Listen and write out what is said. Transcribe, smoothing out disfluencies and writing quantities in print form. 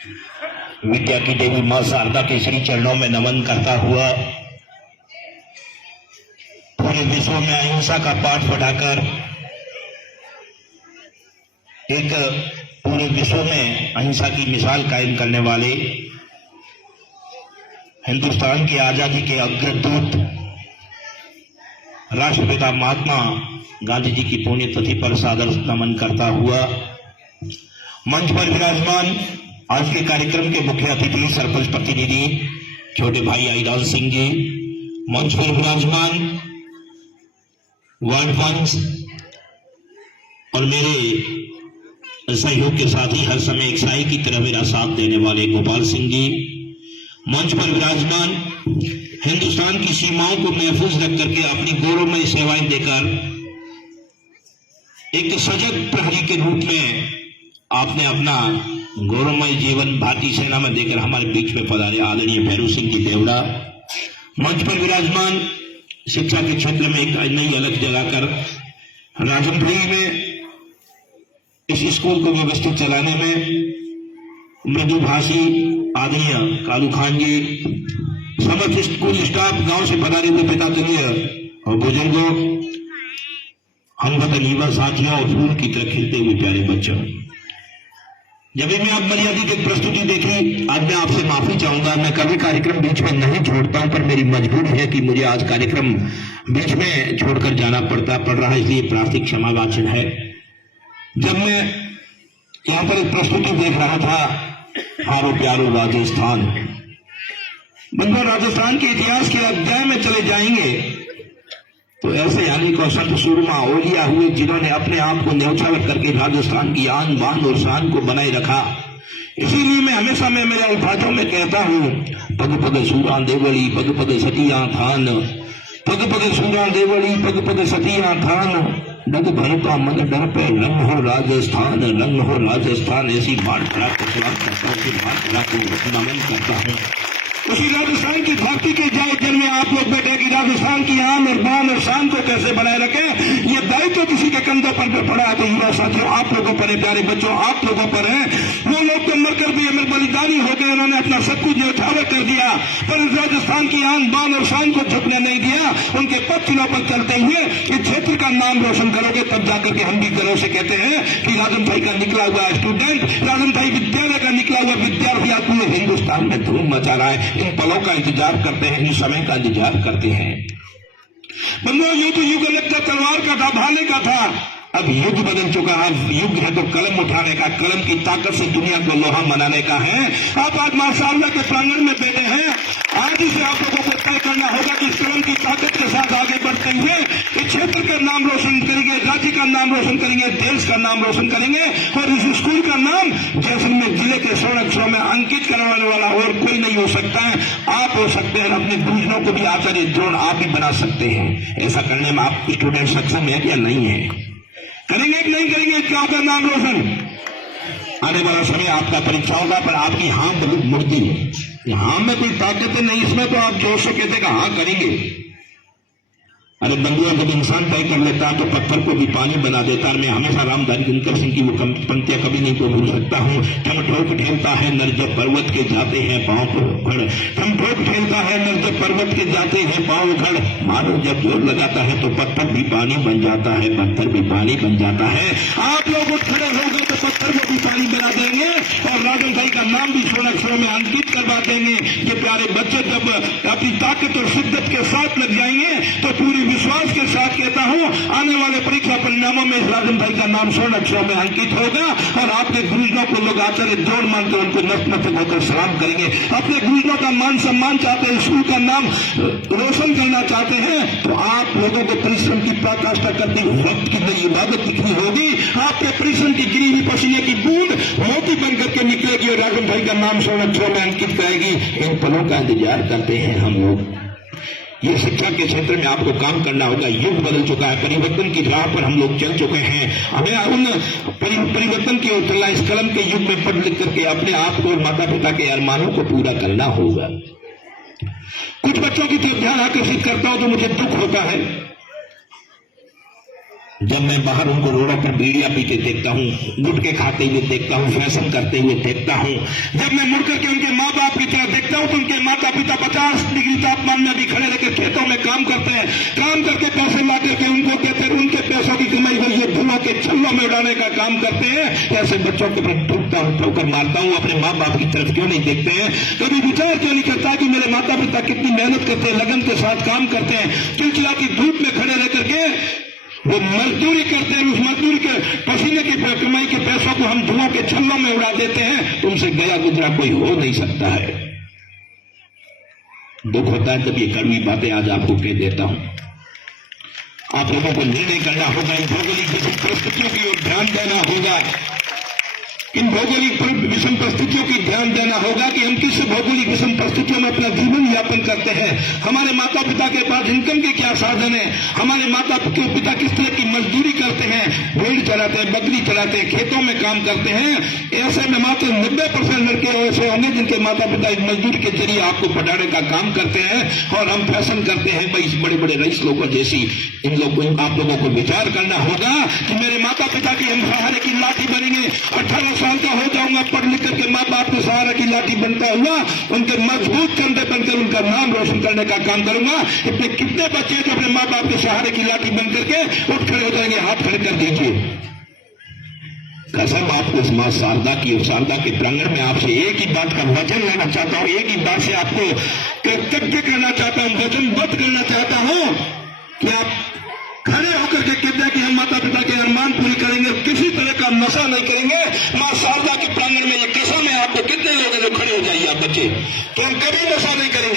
विद्या की देवी मां शारदा के श्री चरणों में नमन करता हुआ पूरे विश्व में अहिंसा का पाठ पढ़ाकर एक पूरे विश्व में अहिंसा की मिसाल कायम करने वाले हिंदुस्तान की आजादी के अग्रदूत राष्ट्रपिता महात्मा गांधी जी की पुण्यतिथि पर सादर नमन करता हुआ मंच पर विराजमान आज के कार्यक्रम के मुख्य अतिथि सरपंच प्रतिनिधि छोटे भाई आईलाल सिंह जी, मंच पर विराजमान वार्ड पंच और मेरे सहयोग के साथी हर समय एक साई की तरह मेरा साथ देने वाले गोपाल सिंह जी, मंच पर विराजमान हिंदुस्तान की सीमाओं को महफूज रख करके अपनी गौरवमय सेवाएं देकर एक सजग प्रहरी के रूप में आपने अपना गौरवमय जीवन भारतीय सेना में देकर हमारे बीच में पधारे आदरणीय भैरू सिंह जी देवड़ा, मंच पर विराजमान शिक्षा के क्षेत्र में एक नई अलग जगाकर राजमपुरी में इस स्कूल को व्यवस्थित चलाने में मृदुभाषी आदरणीय कालू खान जी, समस्त स्कूल स्टाफ, गांव से पधारे हुए पितातुल्य और बुजुर्गों, हमवतन साथियों और फूल की तरह खिलते हुए प्यारे बच्चों, जब भी मैं आप मर्यादित की प्रस्तुति देखी, आज मैं आपसे माफी चाहूंगा। मैं कभी कार्यक्रम बीच में नहीं छोड़ता हूं, पर मेरी मजबूरी है कि मुझे आज कार्यक्रम बीच में छोड़कर जाना पड़ रहा है, इसलिए प्रार्थी क्षमा वाचन है। जब मैं यहाँ पर एक प्रस्तुति देख रहा था, हारो प्यारो राजस्थान, बंधुओं राजस्थान के इतिहास के अध्याय में चले जाएंगे तो ऐसे यानी को संत सूरमा ओलिया हुए जिन्होंने अपने आप को न्यौछावर करके राजस्थान की आन बान और शान को बनाए रखा। इसीलिए मैं हमेशा में मेरे अल्फाजों में कहता हूँ, पग पग सूरा देवली पग पग सतिया थान, पग पग सूरा देवली पग पग सतिया थान, डग भरता मन डर पे रंग हो राजस्थान, रंग हो राजस्थान। ऐसी बात करा को नमन करता हूँ। उसी राजस्थान की धरती के जय जन में आप लोग बैठे कि राजस्थान की आन और बान और शान को कैसे बनाए रखें, ये दायित्व किसी के कंधों पर पड़ा है। तो युवा साथियों, आप लोगों पर है, प्यारे बच्चों आप लोगों पर है। वो लोग तो मरकर भी अमर बलिदानी हो गए, उन्होंने अपना सब कुछ न्यौछावर कर दिया, पर राजस्थान की आन बान और शान को झुकने नहीं दिया। उनके पत्थरों पर चलते हुए इस क्षेत्र का नाम रोशन करोगे, तब जाकर के हम भी गर्व से कहते हैं कि राजन भाई का निकला हुआ स्टूडेंट, राजन भाई विद्यालय का निकला हुआ विद्यार्थी आज पूरे हिंदुस्तान में धूम मचा रहा है। इन पलों का इंतजार करते हैं, इन समय का इंतजार करते हैं। बंधुओं, युद्ध युग लगता तलवार का था, भाले का था, अब युग बदल चुका है। युग है तो कलम उठाने का, कलम की ताकत से दुनिया को लोहा मनाने का है। आप आज मां शारदा के प्रांगण में बैठे हैं, आज ही से आप लोगों को तय करना होगा कि इस कलम की ताकत के साथ आगे बढ़ते हुए इस क्षेत्र का नाम रोशन करेंगे, राज्य का नाम रोशन करेंगे, देश का नाम रोशन करेंगे और इस स्कूल का नाम जैसलमेर जिले के स्वर्ण अक्षरों में अंकित करवाने वाला और कोई नहीं हो सकता है, आप हो सकते हैं। अपने गुरुजनों को भी आचार्य द्रोण आप ही बना सकते हैं। ऐसा करने में आप स्टूडेंट सक्षम है या नहीं है? करेंगे कि नहीं करेंगे? क्या होगा नाम रोशन? आने वाला समय आपका परीक्षा होगा, पर आपकी हाँ बहुत मुड़ती है। हाँ में कोई ताकत नहीं, इसमें तो आप जोर से कहते हाँ करेंगे। अरे बंधुओं, जब इंसान तय कर लेता है तो पत्थर को भी पानी बना देता है। मैं हमेशा रामधारी दिनकर सिंह की वो पंक्तियां कभी नहीं तो भूल सकता हूँ। ठमठोक ठेलता है नर जब पर्वत के जाते हैं पांव को उखड़, ठमठोक ठेलता है नर जब पर्वत के जाते हैं पांव उखड़, मानो जब जोर लगाता है तो पत्थर भी पानी बन जाता है, पत्थर भी पानी बन जाता है। आप लोग उठ खड़े हो गए तो पत्थर को भी पानी बना देंगे और राजन भाई का नाम भी स्वर्ण अक्षरों में अंकित करवा देंगे। ये प्यारे बच्चे जब अपनी ताकत और शिद्दत के साथ लग जाएंगे तो पूरी विश्वास के साथ कहता हूं, आने वाले परीक्षा परिणामों में राजन भाई का नाम स्वर्ण अक्षरों में अंकित होगा और आपके गुरुजनों को लोग आचार्य द्रोण मानकर उनको नतमस्तक होकर सलाम करेंगे। अपने गुरुजनों का मान सम्मान चाहते हैं, स्कूल का नाम रोशन करना चाहते हैं, तो आप लोगों को परिश्रम की पराकाष्ठा करते हुए वक्त की नई इबादत लिखनी होगी। आपके परिश्रम की गिरी हुई पसीने की बूंद मोती बन करके निकलेगी और राजन भाई का नाम स्वर्ण अक्षरों में अंकित करेगी। इन पलों का इंतजार करते हैं हम लोग। ये शिक्षा के क्षेत्र में आपको काम करना होगा। युग बदल चुका है, परिवर्तन की राह पर हम लोग चल चुके हैं। हमें उन परिवर्तन की ओर चलना, इस कलम के युग में पढ़ लिख करके अपने आप को, माता पिता के अरमानों को पूरा करना होगा। कुछ बच्चों की तरफ ध्यान आकर्षित करता हूं तो मुझे दुख होता है। जब मैं बाहर उनको रोडों पर बीड़िया पीते देखता हूँ, गुटके खाते हुए देखता हूँ, फैशन करते हुए देखता हूँ, जब मैं मुड़ करके उनके माँ बाप की तरफ देखता हूँ तो उनके माता पिता 50 डिग्री तापमान में भी खड़े रहकर खेतों में काम करते हैं, काम करके पैसे ला करके उनको देते हैं, उनके पैसों की कमाई हुई ये धुआं के छल्लों में उड़ाने का काम करते हैं। ऐसे बच्चों के ऊपर ठोकता हूँ, ठोकर मारता हूँ। अपने माँ बाप की तरफ क्यों नहीं देखते हैं? कभी विचार क्यों नहीं करता कि मेरे माता पिता कितनी मेहनत करते हैं, लगन के साथ काम करते हैं, चिलचिलाती धूप में खड़े रह करके वो मजदूरी करते हैं, उस मजदूरी के पसीने की कमाई के पैसों को हम धुआं के छल्लों में उड़ा देते हैं। तुमसे गया गुजरा कोई हो नहीं सकता है। दुख होता है जब ये कड़वी बातें आज आपको कह देता हूं। आप लोगों को निर्णय करना होगा, इन भौगोलिक परिस्थितियों की ओर ध्यान देना होगा, इन भौगोलिक विषम परिस्थितियों की ध्यान देना होगा कि हम किस भौगोलिक विषम परिस्थितियों में अपना जीवन यापन करते हैं। हमारे माता पिता के पास इनकम के क्या साधन है, हमारे माता पिता किस तरह की मजदूरी करते हैं, भेड़ चलाते हैं, बकरी चलाते हैं, खेतों में काम करते हैं। ऐसे में मात्र 90% लड़के ऐसे होंगे जिनके माता पिता इस मजदूरी के जरिए आपको पढ़ाने का काम करते हैं और हम फैशन करते हैं भाई बड़े बड़े रईस लोगों जैसी। इन लोगों आप लोगों को विचार करना होगा कि मेरे माता पिता की हम सहारे की लाठी बनेंगे। 18 साल का हो जाऊंगा, पढ़ लिख करके माँ बाप के सहारा की लाठी बनता हुआ उनके मजबूत कंधे बनकर उनका नाम रोशन करने का काम करूंगा। इतने कितने बच्चे जो अपने माँ बाप के सहारे की लाठी बन करके उठ खड़े हो जाएंगे? हाथ खड़े कर दीजिए। कसम आपको इस मां शारदा की और शारदा के प्रांगण में आपसे एक ही बात का वचन लेना चाहता हूं, एक ही बात से आपको कृतज्ञ करना चाहता हूं, वचनबद्ध करना चाहता हूं कि आप खड़े होकर के कहते हैं कि हम माता पिता के अरमान पूरी करेंगे, किसी तरह का नशा नहीं करेंगे। मां शारदा के प्रांगण में ये कसम है आपको। कितने लोग हैं जो खड़े हो जाइए आप बच्चे, तो हम कभी नशा नहीं करेंगे।